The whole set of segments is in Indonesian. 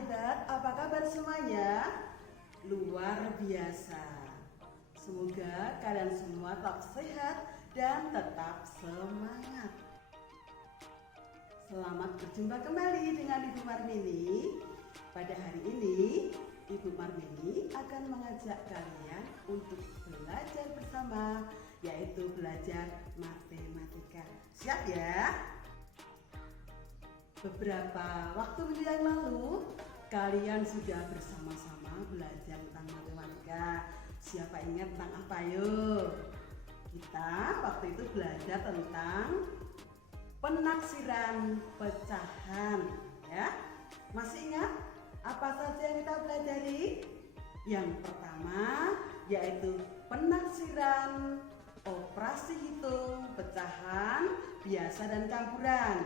hebat, apa kabar semuanya? Luar biasa. Semoga kalian semua tetap sehat dan tetap semangat. Selamat berjumpa kembali dengan Ibu Marmini. Pada hari ini, Ibu Marmini akan mengajak kalian untuk belajar bersama, yaitu belajar matematika. Siap ya? Beberapa waktu yang lalu, kalian sudah bersama-sama belajar tentang matematika. Siapa ingat tentang apa yuk? Kita waktu itu belajar tentang penaksiran pecahan, ya. Masih ingat apa saja yang kita pelajari? Yang pertama yaitu penaksiran, operasi hitung, pecahan, biasa dan campuran.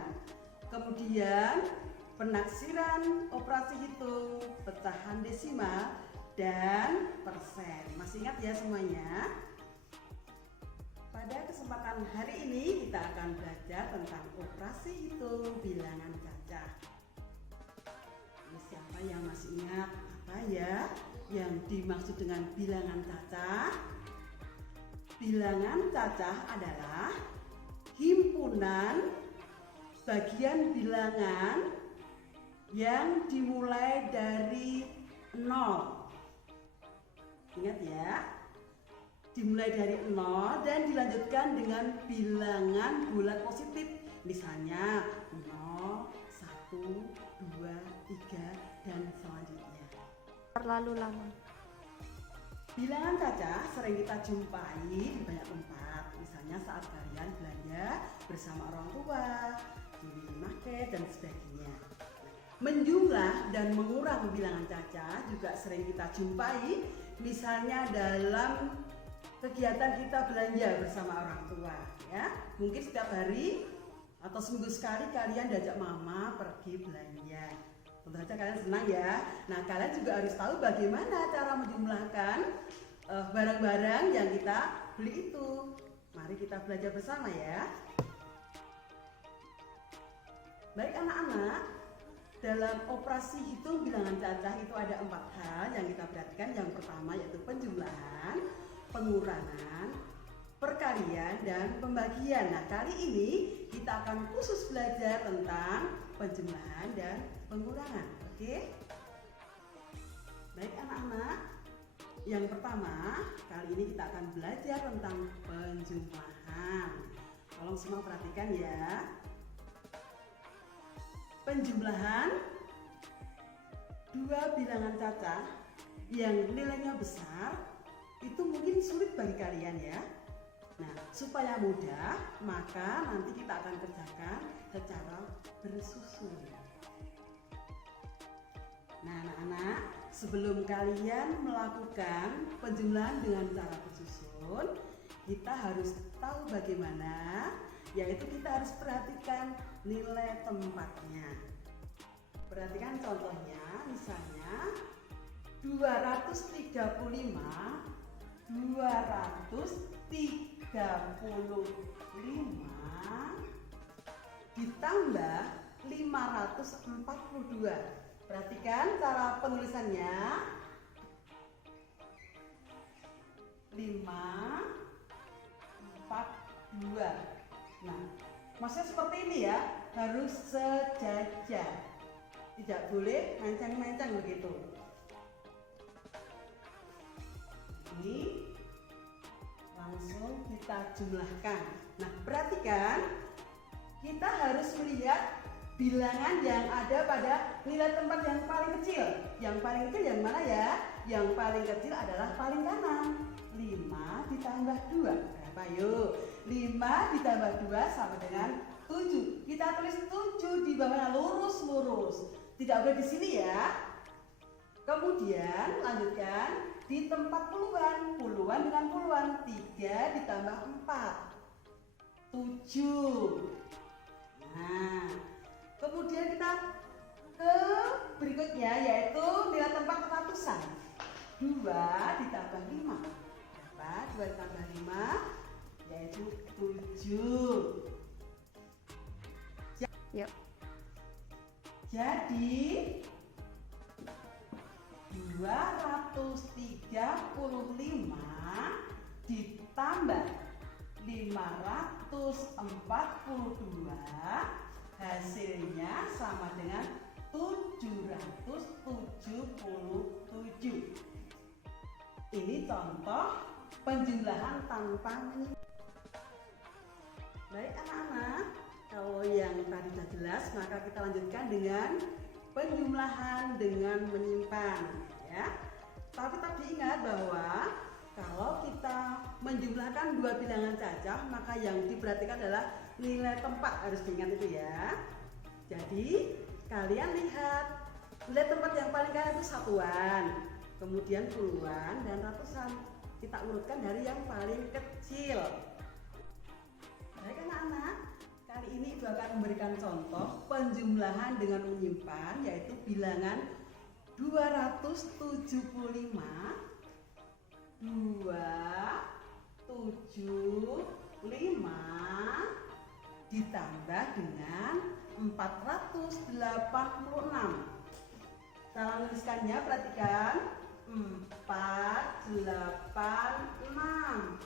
Kemudian penaksiran, operasi hitung, pecahan desimal, dan persen. Masih ingat ya semuanya? Pada kesempatan hari ini kita akan belajar tentang operasi hitung bilangan cacah. Siapa yang masih ingat apa ya yang dimaksud dengan bilangan cacah? Bilangan cacah adalah himpunan bagian bilangan yang dimulai dari 0. Ingat ya, dimulai dari 0 dan dilanjutkan dengan bilangan bulat positif. Misalnya 0, 1, 2, 3, dan selanjutnya. Terlalu lama. Bilangan cacah sering kita jumpai di banyak tempat. Misalnya saat kalian belanja bersama orang tua, di minimarket dan sebagainya. Menjumlah dan mengurang bilangan cacah juga sering kita jumpai. Misalnya dalam kegiatan kita belanja bersama orang tua, ya. Mungkin setiap hari atau seminggu sekali kalian diajak mama pergi belanja. Tentu saja kalian senang ya. Nah, kalian juga harus tahu bagaimana cara menjumlahkan barang-barang yang kita beli itu. Mari kita belajar bersama ya. Baik anak-anak, dalam operasi hitung bilangan cacah itu ada 4 hal yang kita perhatikan. Yang pertama yaitu penjumlahan, pengurangan, perkalian, dan pembagian. Nah, kali ini kita akan khusus belajar tentang penjumlahan dan pengurangan. Oke? Baik anak-anak, yang pertama kali ini kita akan belajar tentang penjumlahan. Tolong semua perhatikan ya. Penjumlahan dua bilangan cacah yang nilainya besar itu mungkin sulit bagi kalian ya. Nah, supaya mudah, maka nanti kita akan kerjakan secara bersusun. Nah, anak-anak, sebelum kalian melakukan penjumlahan dengan cara bersusun, kita harus tahu bagaimana, yaitu kita harus perhatikan nilai tempatnya. Perhatikan contohnya, misalnya 235 ditambah 542. Perhatikan cara penulisannya. 542. Nah, maksudnya seperti ini ya, harus sejajar. Tidak boleh mencang-mencang begitu. Ini langsung kita jumlahkan. Nah, perhatikan, kita harus melihat bilangan yang ada pada nilai tempat yang paling kecil. Yang paling kecil yang mana ya? Yang paling kecil adalah paling kanan. 5 ditambah 2 berapa yuk? 5 ditambah 2 sama dengan 7. Kita tulis 7 di bawahnya lurus-lurus. Tidak boleh di sini ya. Kemudian lanjutkan di tempat puluhan. Puluhan dengan puluhan. 3 ditambah 4 7. Nah, kemudian kita ke berikutnya yaitu nilai tempat ratusan. 2 ditambah 5 berapa? 2 ditambah 5 yaitu 7. Yuk. Jadi 235 ditambah 542 hasilnya sama dengan 777. Ini contoh penjumlahan tanpa menyimpang. Baik anak-anak, kalau yang tadi sudah jelas maka kita lanjutkan dengan penjumlahan dengan menyimpan ya. Tapi ingat bahwa kalau kita menjumlahkan dua bilangan cacah maka yang diperhatikan adalah nilai tempat, harus diingat itu ya. Jadi kalian lihat nilai tempat yang paling kaya itu satuan, kemudian puluhan dan ratusan. Kita urutkan dari yang paling kecil. Baik anak-anak, kali ini Ibu akan memberikan contoh penjumlahan dengan menyimpan, yaitu bilangan 275 ditambah dengan 486. Cara menuliskannya perhatikan, 486.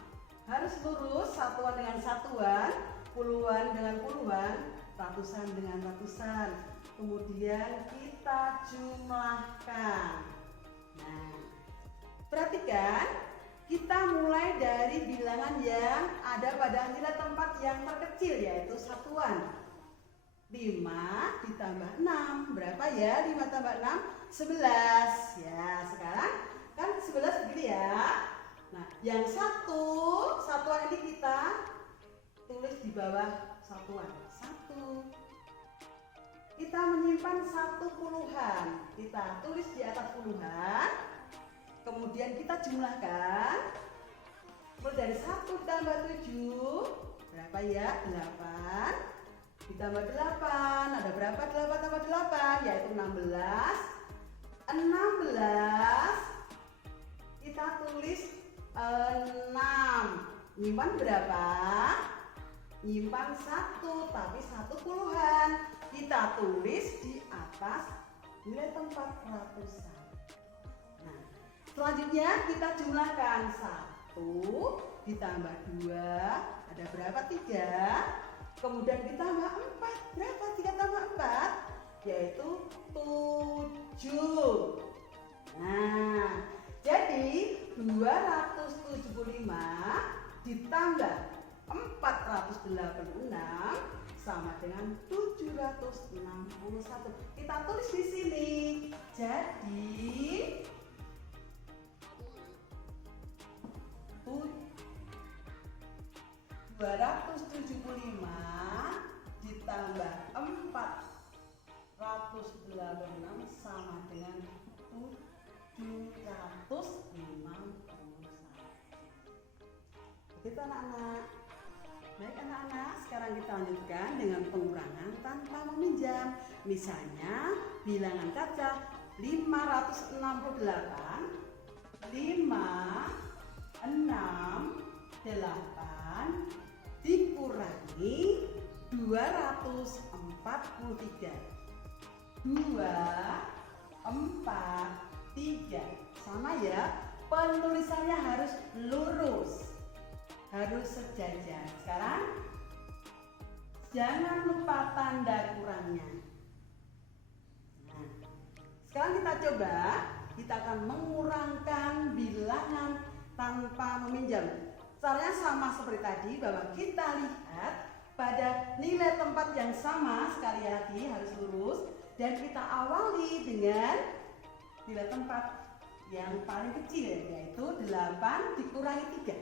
Harus lurus, satuan dengan satuan, puluhan dengan puluhan, ratusan dengan ratusan. Kemudian kita jumlahkan. Nah, perhatikan, kita mulai dari bilangan yang ada pada nilai tempat yang terkecil, yaitu satuan. 5 ditambah 6, berapa ya? 5 tambah 6, 11. Ya, sekarang kan 11 begini ya. Nah, yang satuan ini kita tulis di bawah satuan. 1. Kita menyimpan 1 puluhan, kita tulis di atas puluhan. Kemudian kita jumlahkan. Mulai dari 1 tambah 7, berapa ya? 8. Ditambah 8, ada berapa? 8 tambah 8, yaitu 16. 16 kita tulis 6. Nyimpan berapa? Nyimpan 1, tapi 1 puluhan. Kita tulis di atas nilai tempat ratusan. Nah, selanjutnya kita jumlahkan. 1 ditambah 2, ada berapa? 3. Kemudian ditambah 4, berapa? 3 tambah 4, yaitu 7. Nah, jadi 275 ditambah 486 sama dengan 761. Kita tulis di sini. Jadi 275 ditambah 486 sama dengan 751. Begitu anak-anak. Baik anak-anak, sekarang kita lanjutkan dengan pengurangan tanpa meminjam. Misalnya bilangan cacah 568, 568 dikurangi 243. 243 sama ya, penulisannya harus lurus, harus sejajar. Sekarang jangan lupa tanda kurangnya. Nah, sekarang kita coba, kita akan mengurangkan bilangan tanpa meminjam. Caranya sama seperti tadi, bahwa kita lihat pada nilai tempat yang sama, sekali lagi harus lurus, dan kita awali dengan nilai tempat yang paling kecil, yaitu 8 dikurangi 3.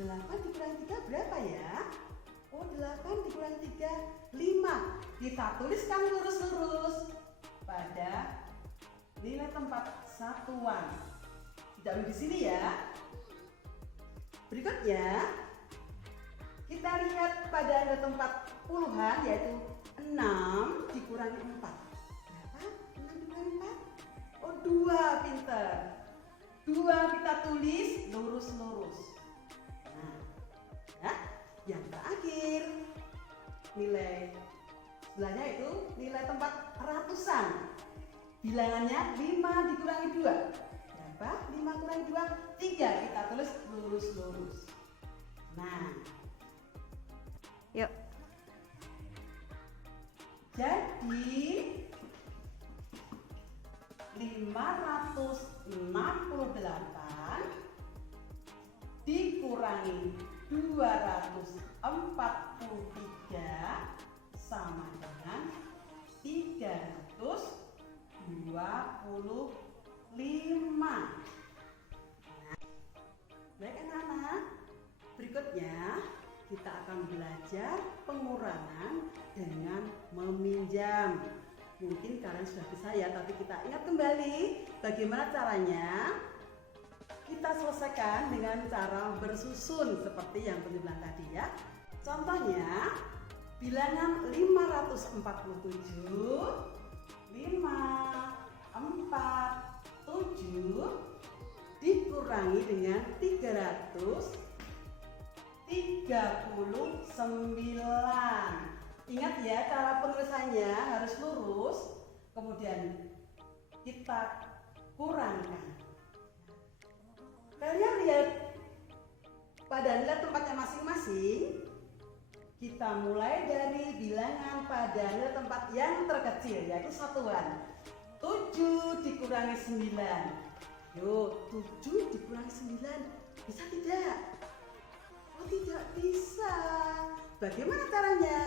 8 dikurangi 3 berapa ya? Oh, 8 dikurangi 3, 5. Kita tuliskan lurus-lurus pada nilai tempat satuan. Tidak dulu di sini ya. Berikutnya, kita lihat pada nilai tempat puluhan, yaitu 6 dikurangi 4. Berapa? 6 dikurangi 4? Oh, 2, pinter. 2 kita tulis lurus-lurus. Nah, ya, yang terakhir nilai sebelahnya itu nilai tempat ratusan. Bilangannya 5 dikurangi 2. berapa? 5 kurangi 2, 3. Kita tulis lurus-lurus. Nah, Yuk. jadi 568 dikurangi 243 sama dengan 325. Baik anak-anak, berikutnya kita akan belajar pengurangan dengan meminjam. Mungkin kalian sudah bisa ya, tapi kita ingat kembali bagaimana caranya. Kita selesaikan dengan cara bersusun seperti yang penjumlahan tadi ya. Contohnya, bilangan 547 dikurangi dengan 339. Ingat ya, cara penulisannya harus lurus, kemudian kita kurangkan. Kalian lihat pada nilai tempatnya masing-masing. Kita mulai dari bilangan pada nilai tempat yang terkecil, yaitu satuan. 7 dikurangi 9. Yuk, 7 dikurangi 9. Bisa tidak? Oh, tidak bisa. Bagaimana caranya?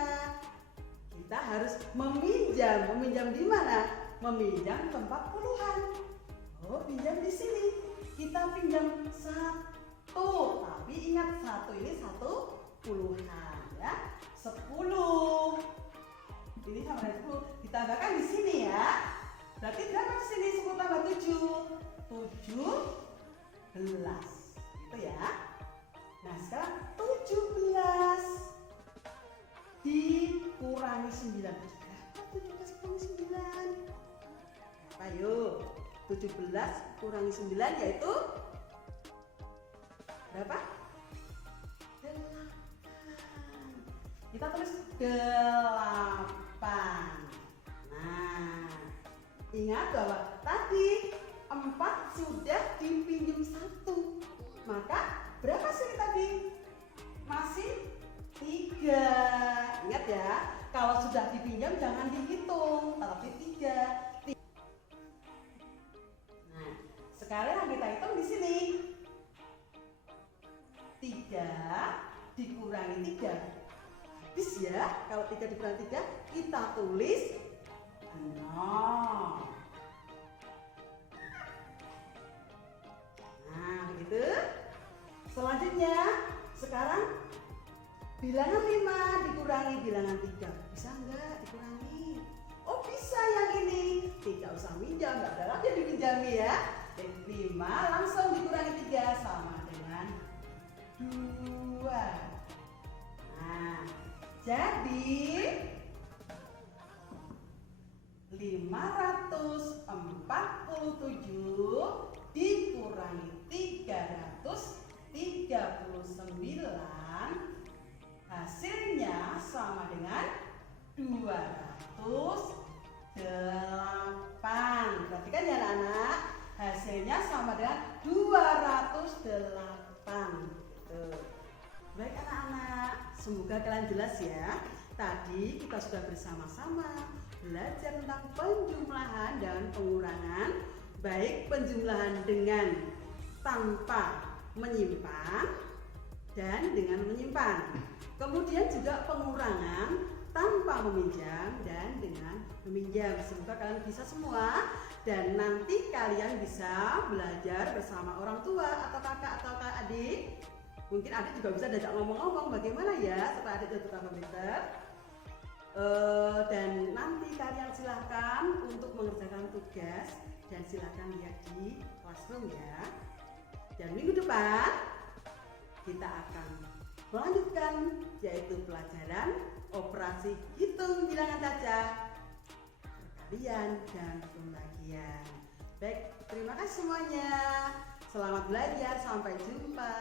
Kita harus meminjam. Meminjam di mana? Meminjam tempat puluhan. Oh, pinjam di sini. Kita pinjam 1. Tapi ingat, 1 ini 1 puluhan ya. 10. Ini sama dengan 10. Ditambahkan di sini ya. Berarti berapa di sini? 10 tambah 7. 17. Itu ya. Nah, sekarang 17 dikurangi 9. Berapa 17 kurangi 9? Ayo, 17 kurangi 9 yaitu berapa? 8. Kita tulis 8. Nah, ingat bahwa tadi 4 sudah dipinjam 1. Maka berapa sih tadi? Masih 3. Ingat ya, kalau sudah dipinjam jangan dihitung, tapi 3. Nah, sekarang kita hitung di sini. 3 dikurangi 3. Habis ya, kalau 3 dikurangi 3, kita tulis 0. Nah, begitu. Selanjutnya, sekarang bilangan 5 dikurangi bilangan 3. Bisa enggak dikurangi? Oh, bisa yang ini. Tidak usah minjam, enggak ada lagi dipinjami ya. 5 langsung dikurangi 3 sama dengan 2. Nah, jadi 547 dikurangi 339 hasilnya sama dengan 208. Perhatikan ya anak-anak, hasilnya sama dengan 208. Baik anak-anak, semoga kalian jelas ya. Tadi kita sudah bersama-sama belajar tentang penjumlahan dan pengurangan, baik penjumlahan dengan tanpa menyimpan dan dengan menyimpan. Kemudian juga pengurangan tanpa meminjam dan dengan meminjam. Semoga kalian bisa semua dan nanti kalian bisa belajar bersama orang tua atau kakak atau adik. Mungkin adik juga bisa diajak ngomong-ngomong bagaimana ya supaya adik itu tambah pintar. Dan nanti kalian silahkan untuk mengerjakan tugas dan silahkan lihat di classroom ya. Dan minggu depan kita akan melanjutkan yaitu pelajaran operasi hitung bilangan cacah, perkalian dan pembagian. Baik, terima kasih semuanya. Selamat belajar, sampai jumpa.